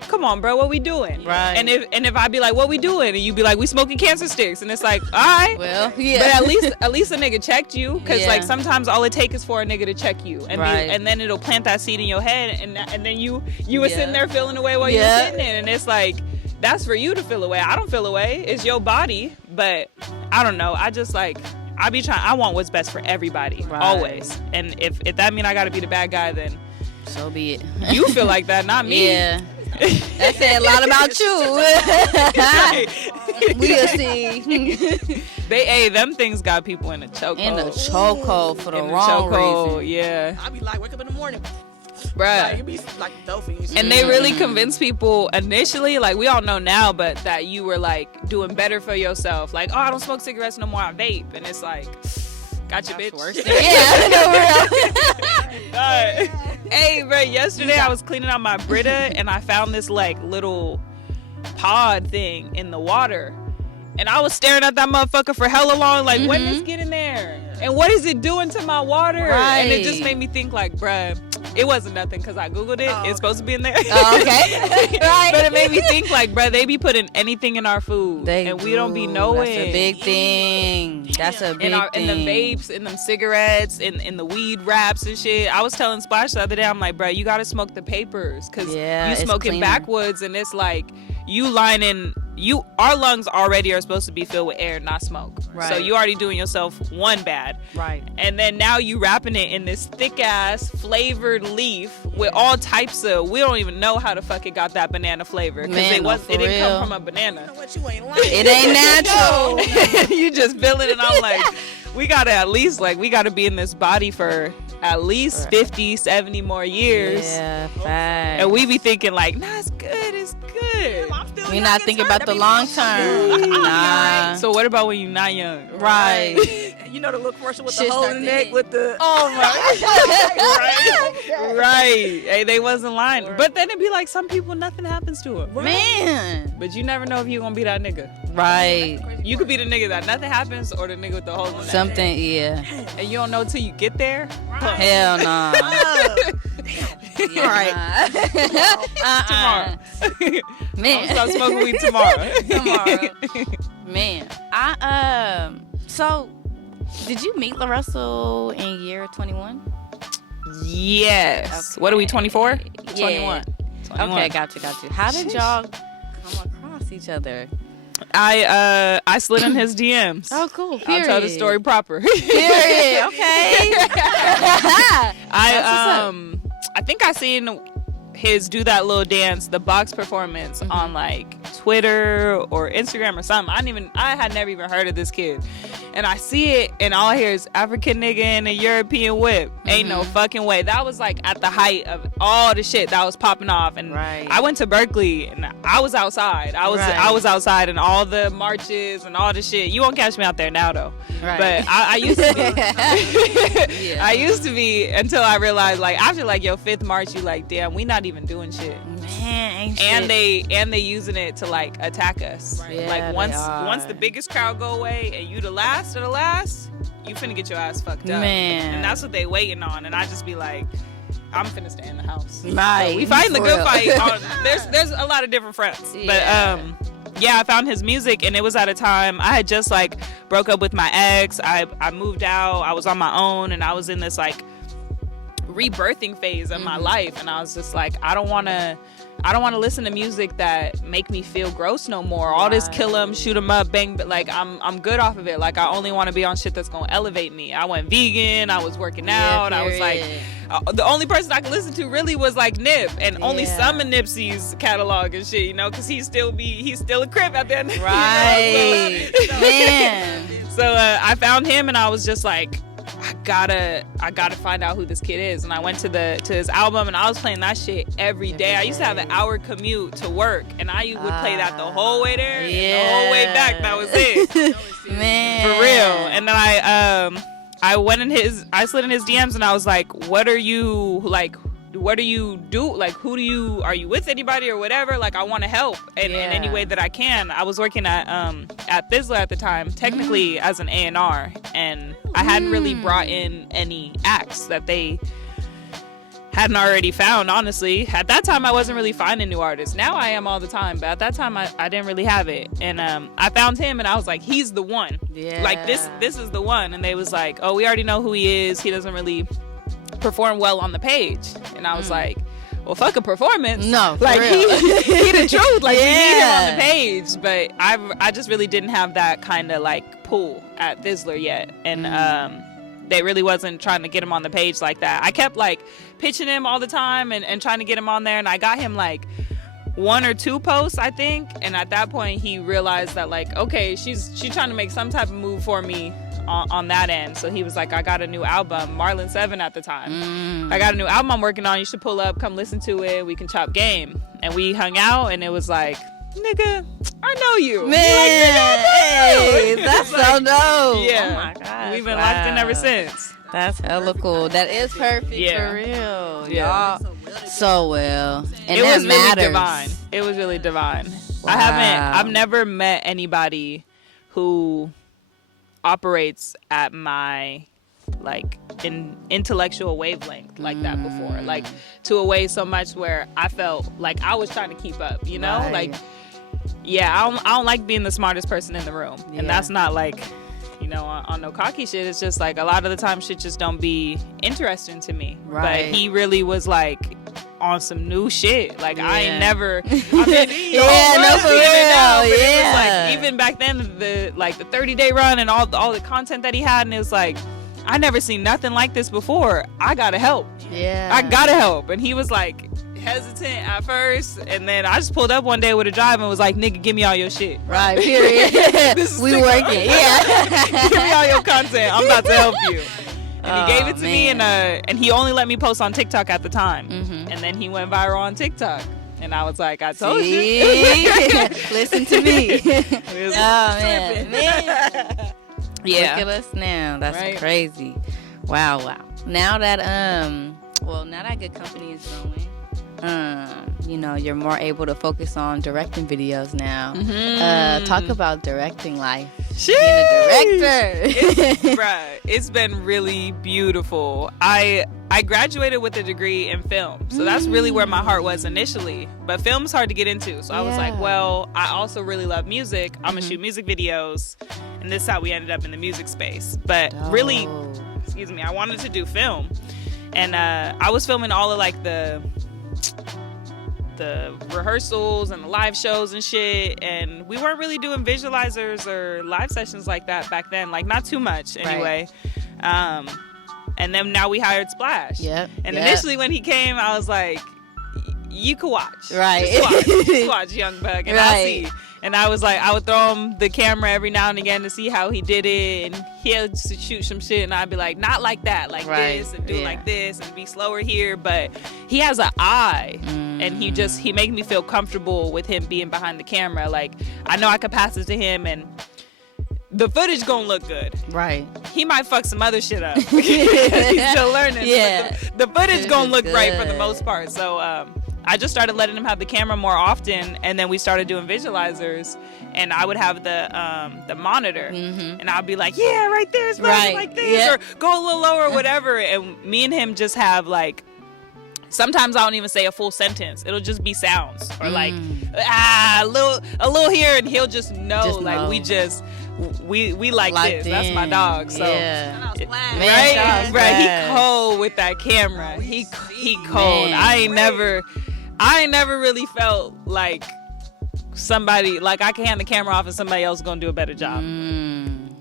come on, bro, what we doing? Right. And if I be like, what we doing? And you be like, we smoking cancer sticks. And it's like, all right. Well, yeah. But at least a nigga checked you. Because like sometimes all it takes is for a nigga to check you. And, and then it'll plant that seed in your head. And then you were sitting there feeling away while you were sitting in. And it's like, that's for you to feel away. I don't feel away. It's your body. But I don't know. I just like, I want what's best for everybody. Right. Always. And if that mean I got to be the bad guy, then so be it. You feel like that, not me. Yeah. That said a lot about you. We'll see. Them things got people in a chokehold. In a chokehold for the wrong reason. Yeah. I be like, wake up in the morning. Bruh. Like, it be like dope for you. And they really convince people initially, like we all know now, but that you were like doing better for yourself. Like, oh, I don't smoke cigarettes no more, I vape. And it's like, gotcha, bitch. Yeah. Hey, bro, yesterday I was cleaning out my Brita and I found this like little pod thing in the water. And I was staring at that motherfucker for hella long, like, when did this get in there? And what is it doing to my water? Right. And it just made me think, like, bruh, it wasn't nothing because I Googled it. It's supposed to be in there. Oh, okay. Right. But it made me think, like, bruh, they be putting anything in our food. And we don't be knowing. That's a big thing. That's a big thing. In the vapes, in them cigarettes, in the weed wraps and shit. I was telling Splash the other day, I'm like, bruh, you got to smoke the papers because you smoking backwoods and it's like you lining... our lungs already are supposed to be filled with air, not smoke. Right. So you already doing yourself one bad. Right. And then now you wrapping it in this thick ass flavored leaf with all types of, we don't even know how the fuck it got that banana flavor. Because it didn't come from a banana. You know what, you ain't lying. It ain't natural. You just feeling it. I'm like, we gotta be in this body for at least 50, 70 more years. Yeah, facts. And we be thinking like, nah, it's good, it's good. We're not thinking about the long term. Nah. So what about when you're not young? Right. You know the little commercial with the hole in the neck with the... Oh my. Right. Hey, they wasn't lying. But then it'd be like some people, nothing happens to them. Man. But you never know if you're gonna be that nigga. Right. You could be the nigga that nothing happens or the nigga with the hole in the neck. Something, yeah. And you don't know till you get there. Hell no. Right. Tomorrow. Man. I'll start smoking weed tomorrow. Man. So did you meet LaRussell in year 21? Yes. Okay. What are we, 24? Yeah. 21. Okay, got you. How did y'all come across each other? I slid in his DMs. Oh, cool. I'll tell the story proper. Period. Okay. I think I seen his do that little dance, the box performance on like Twitter or Instagram or something. I had never even heard of this kid. And I see it and all I hear is African nigga in a European whip. Ain't no fucking way. That was like at the height of all the shit that was popping off. And I went to Berkeley and I was outside. I was outside in all the marches and all the shit. You won't catch me out there now though. Right. But I used to be. I used to be until I realized like after like your 5th march you like damn we not even doing shit. Man, ain't and shit. they using it to like attack us. Yeah, like once the biggest crowd go away and you the last of the last, you finna get your ass fucked up. Man. And that's what they waiting on. And I just be like, I'm finna stay in the house. Right. So we fighting the good fight. There's a lot of different fronts. Yeah. But I found his music and it was at a time I had just like broke up with my ex. I moved out. I was on my own and I was in this like rebirthing phase of my life and I was just like I don't want to listen to music that make me feel gross no more. All this kill 'em, shoot 'em up, bang, but like I'm good off of it. Like I only want to be on shit that's gonna elevate me. I went vegan. I was working out. I was like, the only person I could listen to really was like Nip, and only some of Nipsey's catalog and shit, you know, because he's still a Crip at the end. Right, you know? man. So I found him, and I was just like, I gotta find out who this kid is. And I went to his album and I was playing that shit every day. I used to have an hour commute to work and I would play that the whole way there and the whole way back. That was it. Man. For real. And then I slid in his DMs and I was like, what do you do? Like, are you with anybody or whatever? Like, I want to help in any way that I can. I was working at Thizzler at the time, technically as an A&R, and I hadn't really brought in any acts that they hadn't already found, honestly. At that time, I wasn't really finding new artists. Now I am all the time, but at that time, I didn't really have it. And I found him, and I was like, he's the one. Yeah. Like, this is the one. And they was like, oh, we already know who he is. He doesn't really perform well on the page. And I was like, well, fuck a performance. No, for like real. he the truth. Like we need him on the page. But I just really didn't have that kind of like pull at Thizzler yet. And they really wasn't trying to get him on the page like that. I kept like pitching him all the time and trying to get him on there, and I got him like 1 or 2 posts, I think. And at that point he realized that like, okay, she's trying to make some type of move for me on that end. So he was like, I got a new album, Marlon 7 at the time. I got a new album I'm working on. You should pull up, come listen to it. We can chop game. And we hung out, and it was like, nigga, I know you. Man, like, hey, that's so like, dope. Yeah. Oh my gosh. We've been locked in ever since. That's hella cool. That is perfect for real. Yeah. Y'all so well. And it that was matters. really divine. It was really divine. Wow. I've never met anybody who operates at my like intellectual wavelength like that before, like to a way so much where I felt like I was trying to keep up, you know. Like I don't like being the smartest person in the room, and that's not like, you know, on no cocky shit. It's just like a lot of the time shit just don't be interesting to me. But he really was like on some new shit. Like I ain't never no for real. It was like, even back then, the 30-day run and all the content that he had, and it was like, I never seen nothing like this before. I gotta help. I gotta help. And he was like hesitant at first, and then I just pulled up one day with a drive and was like, nigga, give me all your shit. Right, period. We working. Give me all your content. I'm about to help you. And he gave it to me, and he only let me post on TikTok at the time. And then he went viral on TikTok. And I was like, I told you. Listen to me. Oh, man. Yeah. Look at us now. That's crazy. Wow. Now that Good Company is going, you know, you're more able to focus on directing videos now. Talk about directing life. Being a director. It's been really beautiful. I graduated with a degree in film, so that's really where my heart was initially. But film's hard to get into, so I was like, well, I also really love music. I'm gonna shoot music videos, and this is how we ended up in the music space. But really, I wanted to do film, and I was filming all of like the the rehearsals and the live shows and shit, and we weren't really doing visualizers or live sessions like that back then, like not too much anyway. And then now we hired Splash. And initially when he came, I was like, you could watch. Right. Just watch Young Buck, and I'll see. And I was like, I would throw him the camera every now and again to see how he did it, and he'll shoot some shit, and I'd be like, not like that, like this, and do it like this, and be slower here. But he has an eye, and he make me feel comfortable with him being behind the camera. Like, I know I could pass it to him, and the footage gonna look good. Right. He might fuck some other shit up. He's still learning. Yeah. The footage gonna look right for the most part. So I just started letting him have the camera more often, and then we started doing visualizers, and I would have the monitor, and I'd be like, yeah, right there, it's like this, or go a little lower, or whatever. And me and him just have like, sometimes I don't even say a full sentence. It'll just be sounds, or like a little here, and he'll just know. We like this. That's my dog. So right. He cold with that camera. He cold. Man. I ain't never really felt like somebody, like I can hand the camera off and somebody else is gonna do a better job.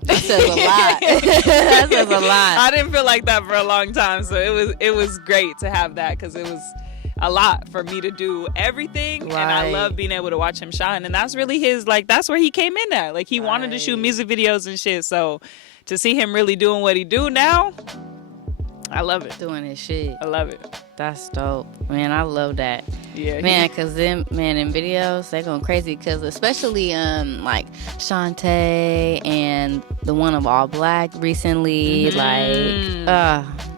That says a lot. That says a lot. I didn't feel like that for a long time, so it was great to have that, because it was a lot for me to do everything, and I love being able to watch him shine. And that's really his, like, that's where he came in at. Like, he wanted to shoot music videos and shit, so to see him really doing what he do now, I love it. Doing his shit. I love it. That's dope. Man, I love that. Yeah. Man, because them, man, in videos, they going crazy. Because especially, like, Shantae and the one of All Black recently, like,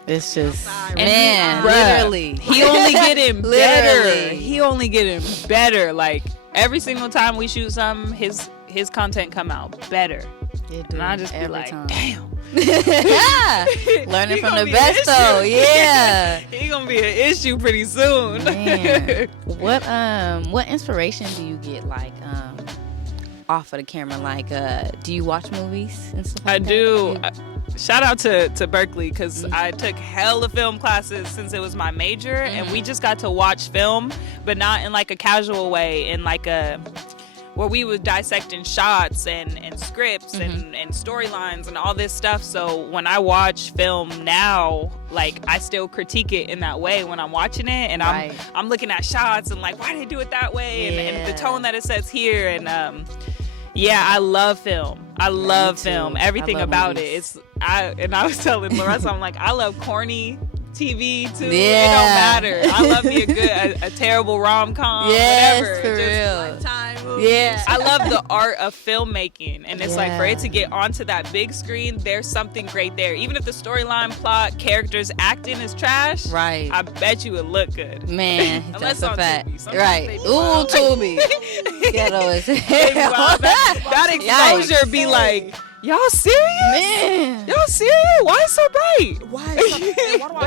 it's just, man, literally. He only getting better. He only getting better. Like, every single time we shoot something, his content come out better. And I just be like, damn. Learning from the best though. Yeah. He gonna be an issue pretty soon. Man. What inspiration do you get, like, off of the camera? Like, do you watch movies and stuff like I do. Shout out to Berkeley, because I took hella film classes since it was my major, and we just got to watch film, but not in like a casual way, in like a where we were dissecting shots and scripts and storylines and all this stuff. So when I watch film now, like, I still critique it in that way when I'm watching it, and I'm looking at shots and like, why did they do it that way, and the tone that it sets here, and I love film. I love film. Everything about movies. it. I was telling Larissa, I'm like, I love corny TV too. Yeah. It don't matter. I love me a terrible rom-com, whatever. For real. Lifetime movies. Yeah. I love the art of filmmaking, and it's like, for it to get onto that big screen, there's something great there. Even if the storyline, plot, characters, acting is trash, Right. I bet you it look good. Man, Unless that's a on fact. Tubi. Sometimes Right. they be Ooh, wild. Tubi. Ghetto as hell. Wow, that exposure be like, y'all serious? Man. Y'all serious? Why it's so bright? Why do I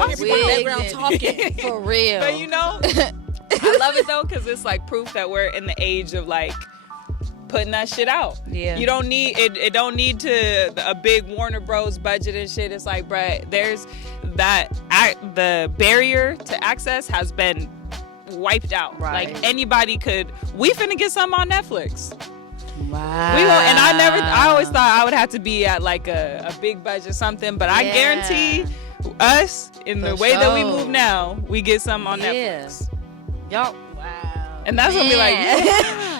hear people in the background talking? For real. But you know, I love it though, because it's like proof that we're in the age of like putting that shit out. Yeah. You don't need it. It don't need a big Warner Bros. Budget and shit. It's like, bruh, there's the barrier to access has been wiped out. Right. Like, anybody could. We finna get something on Netflix. Wow. We will, and I always thought I would have to be at like a big budget something, but I guarantee us, in the way that we move now, we get something on Netflix. Y'all, wow. And that's gonna be like,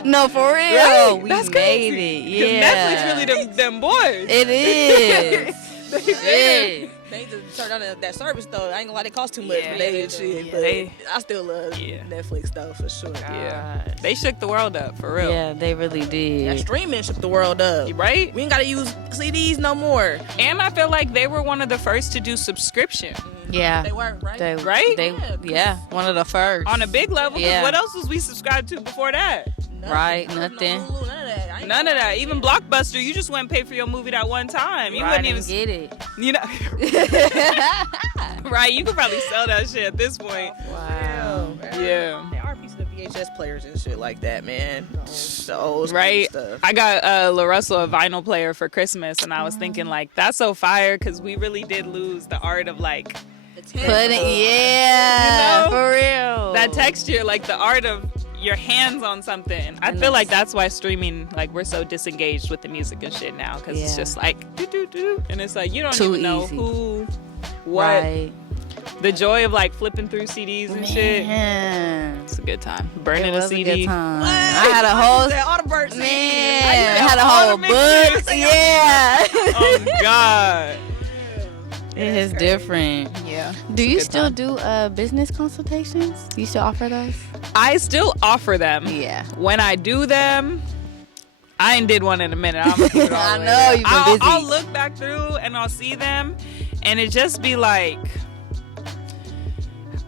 no, for real. Right? We That's made crazy. it. Yeah. Netflix really them boys. It is. Shit. They need to turn on that service though. I ain't gonna lie, they cost too much Yeah, for that yeah, shit. yeah. But They- I still love Netflix though, for sure. Yeah, they shook the world up for real. Yeah, they really That did. streaming shook the world up. Right? We ain't gotta use CDs no more. And I feel like they were one of the first to do subscription Yeah. They were, right? They, Right? They, one of the first. on a big level. 'Cause Yeah. what else was we subscribed to before that? Right, nothing. No Hulu, none of that. I ain't None of that. Even Blockbuster, you just went and paid for your movie that one time. You Right, wouldn't even, and get it. you know, right? You could probably sell that shit at this point. Wow. Yeah. There are pieces of VHS players and shit like that, man. So Right. stuff. I got LaRussell a vinyl player for Christmas, and I was thinking like, that's so fire, because we really did lose the art of like Put it, yeah, You know? for real. that texture, like the art of, your hands on something. I feel like that's why streaming, like, we're so disengaged with the music and shit now, because it's just like do, and it's like you don't even know who, what. Right. The joy of like flipping through CDs and shit. It's a good time. Burning a CD. A good time. I had a whole all the birds. man. I had a whole book. Yeah. Oh God. It is different. Yeah. Do you still do business consultations? Do you still offer those? I still offer them. Yeah. When I do them, I ain't did one in a minute. I'm gonna keep it all I the way know, real. you've been busy. I'll look back through and I'll see them, and it just be like,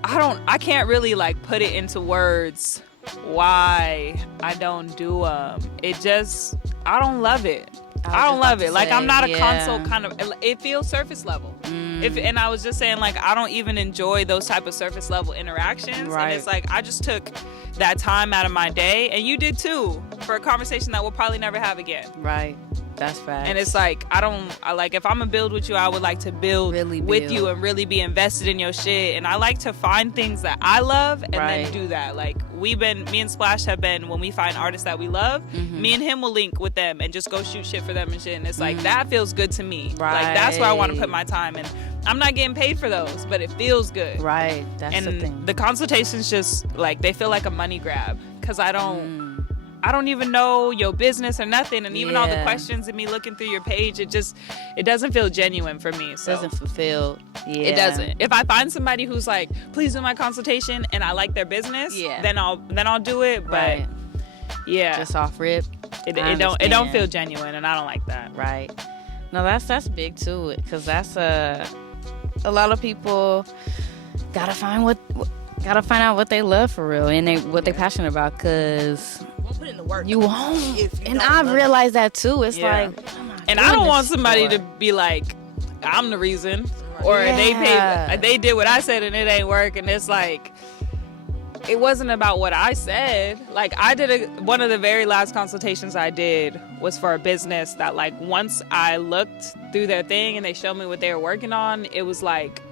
I can't really like put it into words why I don't do them. It just, I don't love it. I don't love it. Like, I'm not a console kind of, it feels surface level. And I was just saying, like, I don't even enjoy those type of surface level interactions. Right. And it's like, I just took that time out of my day, and you did too, for a conversation that we'll probably never have again. Right. That's facts. And it's like, I like, if I'm gonna build with you, I would like to build Really with build. you and really be invested in your shit. And I like to find things that I love and then do that. Like, me and Splash have been, when we find artists that we love, me and him will link with them and just go shoot shit for them and shit. And it's like, that feels good to me. Right. Like, that's where I want to put my time. And I'm not getting paid for those, but it feels good. Right. That's And the thing. the consultations just, like, they feel like a money grab. Because I don't even know your business or nothing, and even all the questions and me looking through your page, it doesn't feel genuine for me. So Doesn't fulfill. Yeah. it doesn't. If I find somebody who's like, please do my consultation, and I like their business, then I'll do it. But Right. yeah, Just off rip. it don't feel genuine, and I don't like that. Right. No, that's big too, because that's a lot of people gotta find out what they love for real and what they passionate about, because Put in the work. you won't. If you And don't I've love realized that too. It's Yeah. like, oh my And I don't want goodness, somebody Lord. to be like, I'm the reason, or Yeah. they did what I said and it ain't work, and it's like, it wasn't about what I said. Like, I did one of the very last consultations I did was for a business that, like, once I looked through their thing and they showed me what they were working on, it was like,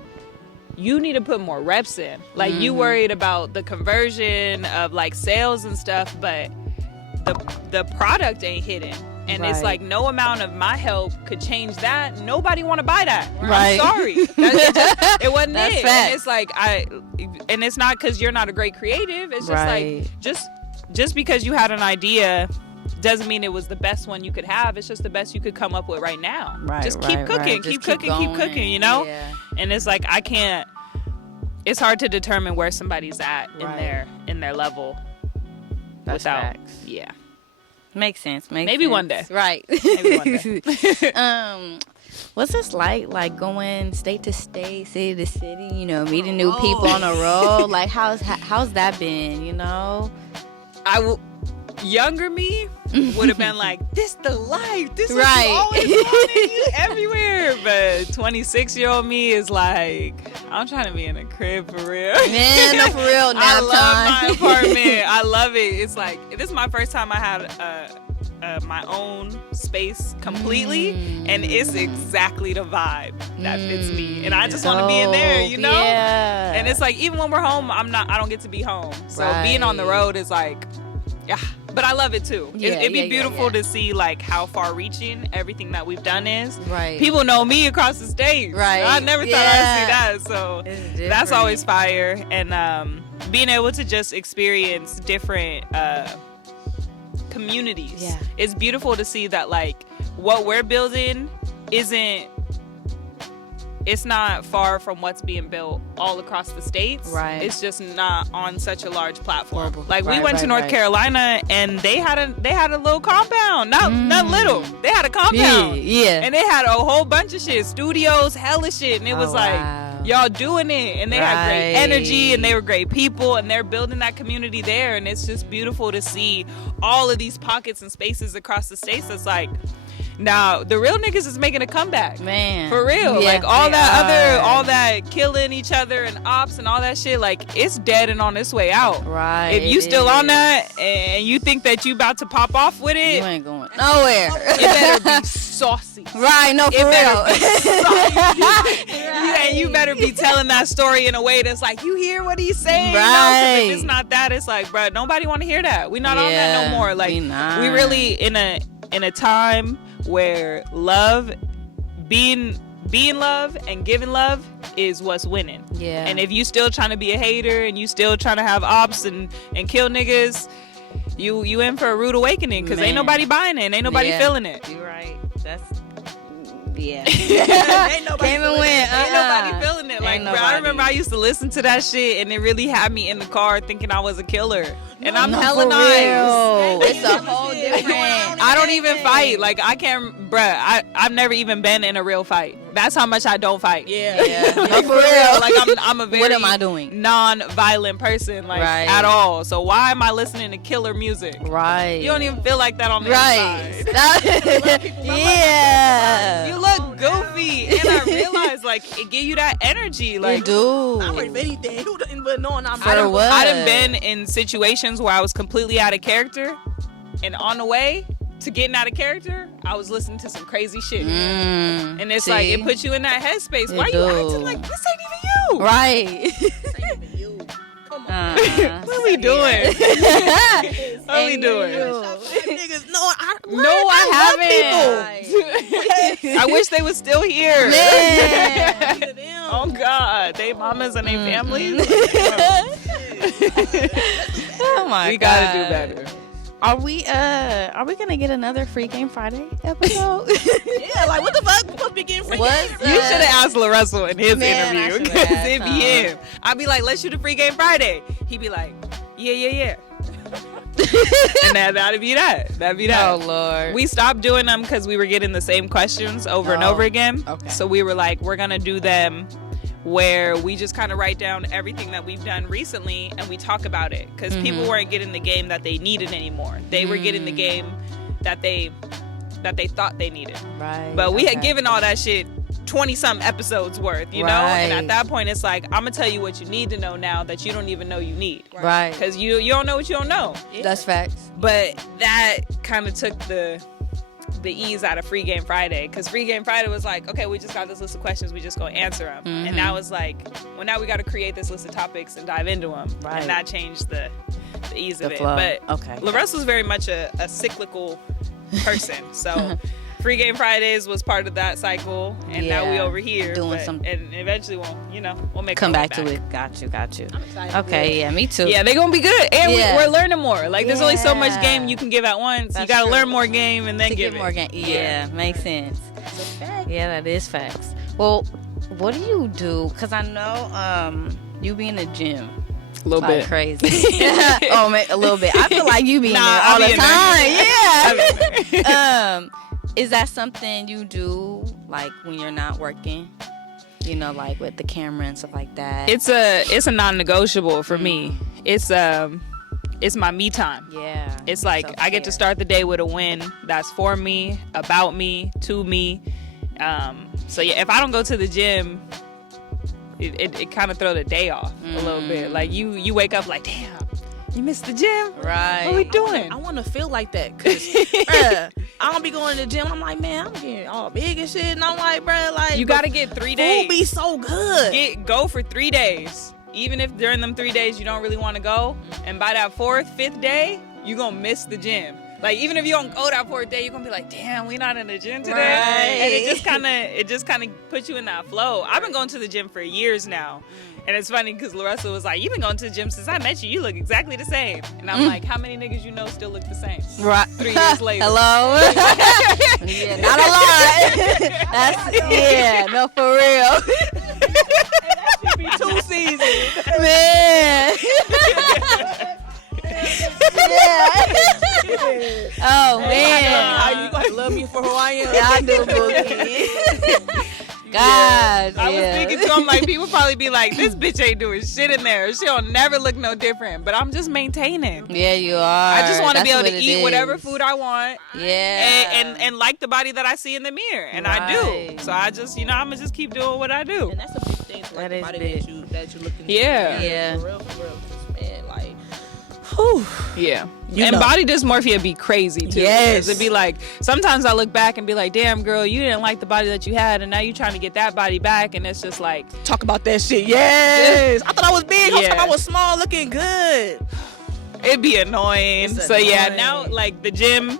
you need to put more reps in. Like, you worried about the conversion of like sales and stuff, but the product ain't hitting. And it's Right. like, no amount of my help could change that. Nobody want to buy that. Right. I'm sorry. It wasn't That's it. facts. And it's like, and it's not because you're not a great creative. It's just Right. like, just because you had an idea doesn't mean it was the best one you could have. It's just the best you could come up with right now. Right, Just keep right, cooking, right. keep Just cooking, keep going. cooking, you know? Yeah. And it's like, it's hard to determine where somebody's at Right. in their level That's without facts. yeah. Makes sense. Maybe one day. Right. Maybe one day. What's this like going state to state, city to city, meeting new people on the road? Like, how's that been, Younger me would have been like, this the life. This is Right. always wanted, you everywhere. But 26-year-old me is like, I'm trying to be in a crib for real. Man, no, for real, I nap love time. my apartment. I love it. It's like, this is my first time I had my own space completely, and it's exactly the vibe that fits me. And I just want to be in there, you know? Yeah. And it's like, even when we're home, I don't get to be home. So being on the road is like, yeah. But I love it too. It'd be beautiful to see like how far reaching everything that we've done is. Right. People know me across the state. Right. I never thought I'd see that. So It's that's different. always fire. And being able to just experience different communities. Yeah. It's beautiful to see that like what we're building it's not far from what's being built all across the states. Right. It's just not on such a large platform. Global. Like we Right, went to right, North right. Carolina and they had a little compound. Not little. They had a compound. Yeah. And they had a whole bunch of shit. Studios, hella shit. And it was like, wow. y'all doing it. And they had great Right. energy and they were great people and they're building that community there. And it's just beautiful to see all of these pockets and spaces across the states. That's like, now the real niggas is making a comeback. Man. For real. Yeah, Like all they that are. all that killing each other and ops and all that shit, like it's dead and on its way out. Right. If you it still on is. that and you think that you about to pop off with You it, ain't going nowhere. it better be saucy. Right, no, for It better real. And you you better be telling that story in a way that's like, you hear what he's saying? Right. No, 'cause if it's not that, it's like, bro, nobody want to hear that. We not on that no more. Like, we really in a time where love, being love and giving love is what's winning. Yeah. And if you still trying to be a hater and you still trying to have ops and kill niggas, you in for a rude awakening, because ain't nobody buying it, ain't nobody feeling it. You're right. That's Ain't nobody Came and went. Ain't nobody feeling it. Like, bro, I remember I used to listen to that shit, and it really had me in the car thinking I was a killer. And I'm hella nice. It's a whole different. I don't even fight. Like, I can't, bruh. I've never even been in a real fight. That's how much I don't fight. Yeah. No, for real. Like, I'm a very What am I doing? non-violent person, like, Right. at all. So why am I listening to killer music? Right. You don't even feel like that on the Right. inside. Yeah. You look goofy, and I realize, like, it give you that energy. Like, You do. I'm ready for anything. Who doesn't but knowing I'm For what? I done been in situations where I was completely out of character, and on the way to getting out of character, I was listening to some crazy shit. And it's like, it puts you in that headspace. Why you acting like this ain't even you? Right. What are we doing? What are we doing? Niggas, I haven't. I wish they was still here. Oh God, they mamas and they families. Oh my God. We gotta do better. Are we gonna get another Free Game Friday episode? Yeah, like what the fuck? We supposed to be getting free. What? You should have asked LaRussell in his Man, I interview, should've because asked it'd be him. him. I'd be like, let's shoot a Free Game Friday. He'd be like, yeah. And that'd be that. That'd be that. Oh Lord. We stopped doing them because we were getting the same questions over and over again. Okay. So we were like, we're gonna do them where we just kind of write down everything that we've done recently and we talk about it, because people weren't getting the game that they needed anymore. They were getting the game that they thought they needed. Right. But we had given all that shit 20-something episodes worth, you know? And at that point, it's like, I'm going to tell you what you need to know now that you don't even know you need. Right. Because you don't know what you don't know. That's facts. But that kind of took the ease out of Free Game Friday, because Free Game Friday was like, okay, we just got this list of questions, we just go answer them. And now it's like, well, now we got to create this list of topics and dive into them. Right. And that changed the ease of it. flow. But Okay. LaRussell's very much a cyclical person. So Free Game Fridays was part of that cycle, and now we over here doing some, and eventually we'll make come our way back to it. Got you. I'm excited. Okay, yeah, me too. Yeah, they're gonna be good, and we're learning more. Like, there's only so much Yeah. game you can give at once. That's you gotta true. learn more game and then to give get it more game. Yeah, makes sense. Yeah, that is facts. Well, what do you do? Because I know you be in the gym. A little Like bit. crazy. Oh, man, a little bit. I feel like you be in Nah, there I all be the in there. time. Yeah. Is that something you do, like, when you're not working? You know, like with the camera and stuff like that. It's a non-negotiable for me. It's my me time. Yeah. It's like I get to start the day with a win that's for me, about me, to me. So yeah, if I don't go to the gym, it kind of throw the day off a little bit. Like you wake up like, damn, you missed the gym. Right. What we doing? I want to feel like that, because I don't be going to the gym. I'm like, man, I'm getting all big and shit. And I'm like, bruh, like, You gotta get 3 days. food be so good. Go for 3 days. Even if during them 3 days you don't really want to go, and by that 4th, 5th day, you gonna miss the gym. Like, even if you don't go that 4th day, you're gonna be like, damn, we not in the gym today. Right. And it just kind of puts you in that flow. I've been going to the gym for years now. And it's funny because LaRussell was like, you've been going to the gym since I met you. You look exactly the same. And I'm like, how many niggas you know still look the same? Right. 3 years later. Hello? Yeah, not a lot. No, for real. That should be 2 seasons. Man. Oh, man. You gonna love me for who I am? Yeah, I do, Boogie. God, I was thinking to him, like, people probably be like, this bitch ain't doing shit in there. She'll never look no different. But I'm just maintaining. Yeah, you are. I just want to be able That's to what eat it whatever is. food I want. Yeah. And like the body that I see in the mirror. And I do. Right. So I just, I'm going to just keep doing what I do. And that's a big thing to like That is the body big. that you're looking Yeah. at. Yeah. For real. 'Cause, man, like, Whew. Yeah. You and know. body dysmorphia be crazy too. Yes. Because it'd be like, sometimes I look back and be like, damn girl, you didn't like the body that you had and now you trying to get that body back, and it's just like, Talk about that shit. Yes. I thought I was big. I Yeah. thought I was small, looking good. it'd be annoying. It's So yeah, annoying. now like the gym,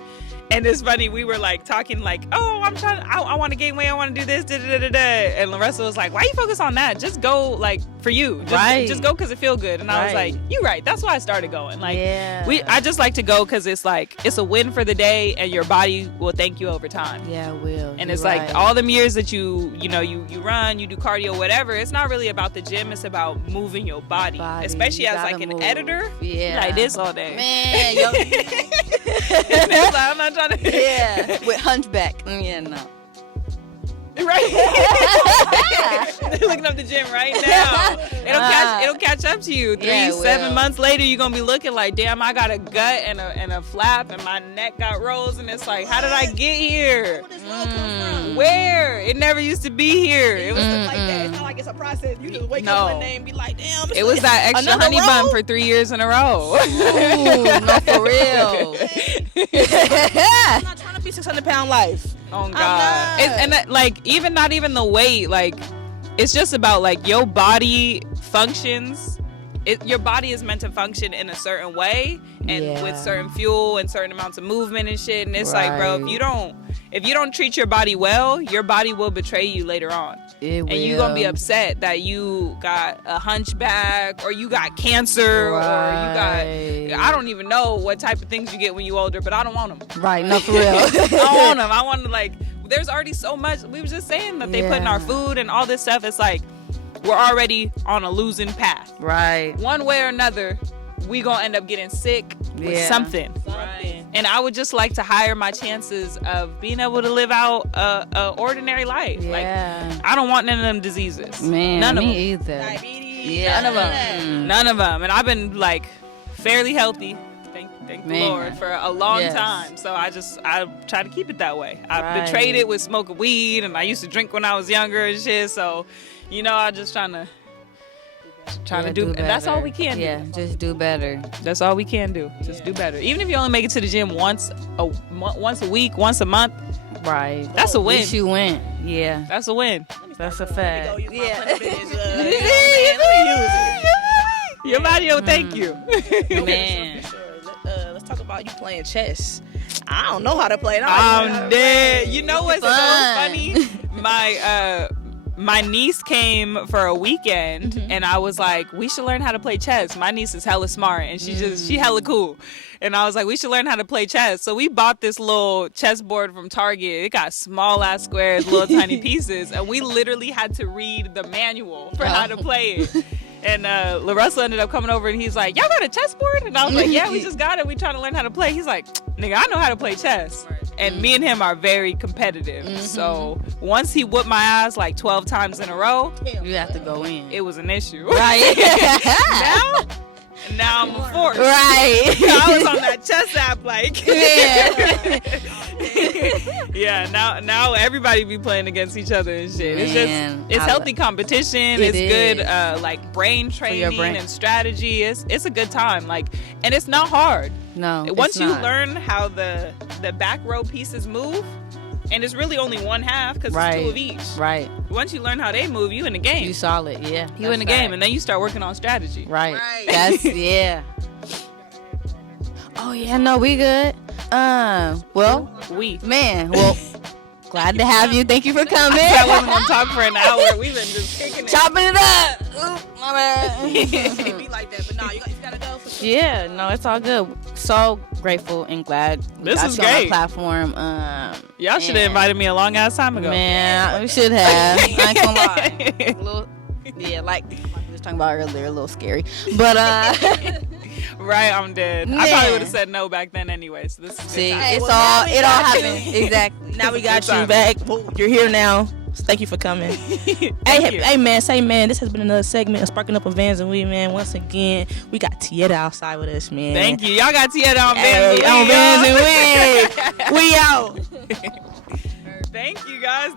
and it's funny, we were like talking like, oh, I want to gain weight, I want to do this, da, da, da, da. And Larissa was like, why you focus on that? Just go like for you. Just go because it feel good. And I was Right. like, you right. That's why I started going. Like, Yeah. I just like to go because it's like, it's a win for the day and your body will thank you over time. Yeah, it will. And You're it's right. like all them years that you run, you do cardio, whatever. It's not really about the gym. It's about moving your body. Especially You as gotta like an move. editor. Yeah. You like this all day. Man, yo. And it's like, I'm not trying to. Yeah. With hunchback. Yeah, no. Right. They're looking up the gym right now. It'll catch up to you. 7 months later, you're gonna be looking like, damn, I got a gut and a flap, and my neck got rolls, and it's like, how did I get here? Where? It never used to be here. It was Like that. It's not like it's a process. You just wake No. up one day and be like, damn. it was that extra Another honey row? bun for 3 years in a row. Ooh, no, for real. I'm not trying to be 600-pound life. Oh God! not. And that, like, even not even the weight. Like, it's just about like your body functions. Your body is meant to function in a certain way and with certain fuel and certain amounts of movement and shit. And it's like, bro, if you don't treat your body well, your body will betray you later on. And you're gonna be upset that you got a hunchback or you got cancer or you got, I don't even know what type of things you get when you older, but I don't want them. Right, no, for real. I don't want them. I want to, like, there's already so much. We were just saying that they put in our food and all this stuff. It's like, we're already on a losing path. Right. One way or another, we gonna end up getting sick with something. Right. And I would just like to higher my chances of being able to live out a ordinary life. Yeah. Like, I don't want none of them diseases. Man, none of them. me either. Diabetes. Yeah. None of them. None of them. And I've been like fairly healthy. Thank the Man. Lord for a long Yes. time. So I try to keep it that way. I Right. betrayed it with smoking weed, and I used to drink when I was younger and shit. So, I just trying to do. And that's all we can Yeah, do. just do better. That's all we can do. Just do better. Even if you only make it to the gym once a week, once a month, Right. that's a At win. least you win. Yeah. That's a win. That's a fact. Yeah. Let me use Your body will thank you. it. Man. Let's talk about you playing chess. I don't know how to play it. I'm dead. You know what's so Fun. funny? My niece came for a weekend, and I was like, we should learn how to play chess. My niece is hella smart, and she hella cool. And I was like, we should learn how to play chess. So we bought this little chessboard from Target. It got small ass squares, little tiny pieces, and we literally had to read the manual for how to play it. And Larissa ended up coming over, and he's like, y'all got a chessboard? And I was like, yeah, we just got it. We trying to learn how to play. He's like, nigga, I know how to play chess. And me and him are very competitive. So once he whooped my ass like 12 times in a row, You have to go in. it was an issue. Right. Now I'm a force. Right. I was on that chess app like. Yeah. Yeah, now everybody be playing against each other and shit. Man, It's I healthy competition. It It's good is. like brain your training brain. and strategy. It's a good time. Like, and it's not hard. No. Once it's you not. learn how the back row pieces move, and it's really only one half because it's two of each. Right. Once you learn how they move, you in the game. You solid. Yeah. You in the game, and then you start working on strategy. Right. Right. That's yeah. Oh yeah, no, we good. Well, well, glad to have you. Thank you for coming. I wasn't gonna talk for an hour. We've been just kicking it. Chopping it up. Oop, my bad. It be like that, but no, you gotta go. For sure. Yeah, no, it's all good. So grateful and glad we This got is you on our great. platform. Y'all should have invited me a long ass time ago. Man, we should have. I ain't gonna lie. A little, yeah, like we was talking about earlier, a little scary. But Right, I'm dead. I Man. probably would have said no back then anyway. So this is see, good time. Hey, it's well, all now we it all got you. happened. Exactly. Now we got Good you time. back. You're here now. So thank you for coming. Thank you. Hey man, this has been another segment of Sparking Up with Vans and Weed, man. Once again, we got Tietta outside with us, man. Thank you. Y'all got Tietta on Hey, Vans on Vans and Weed. We out. Thank you guys.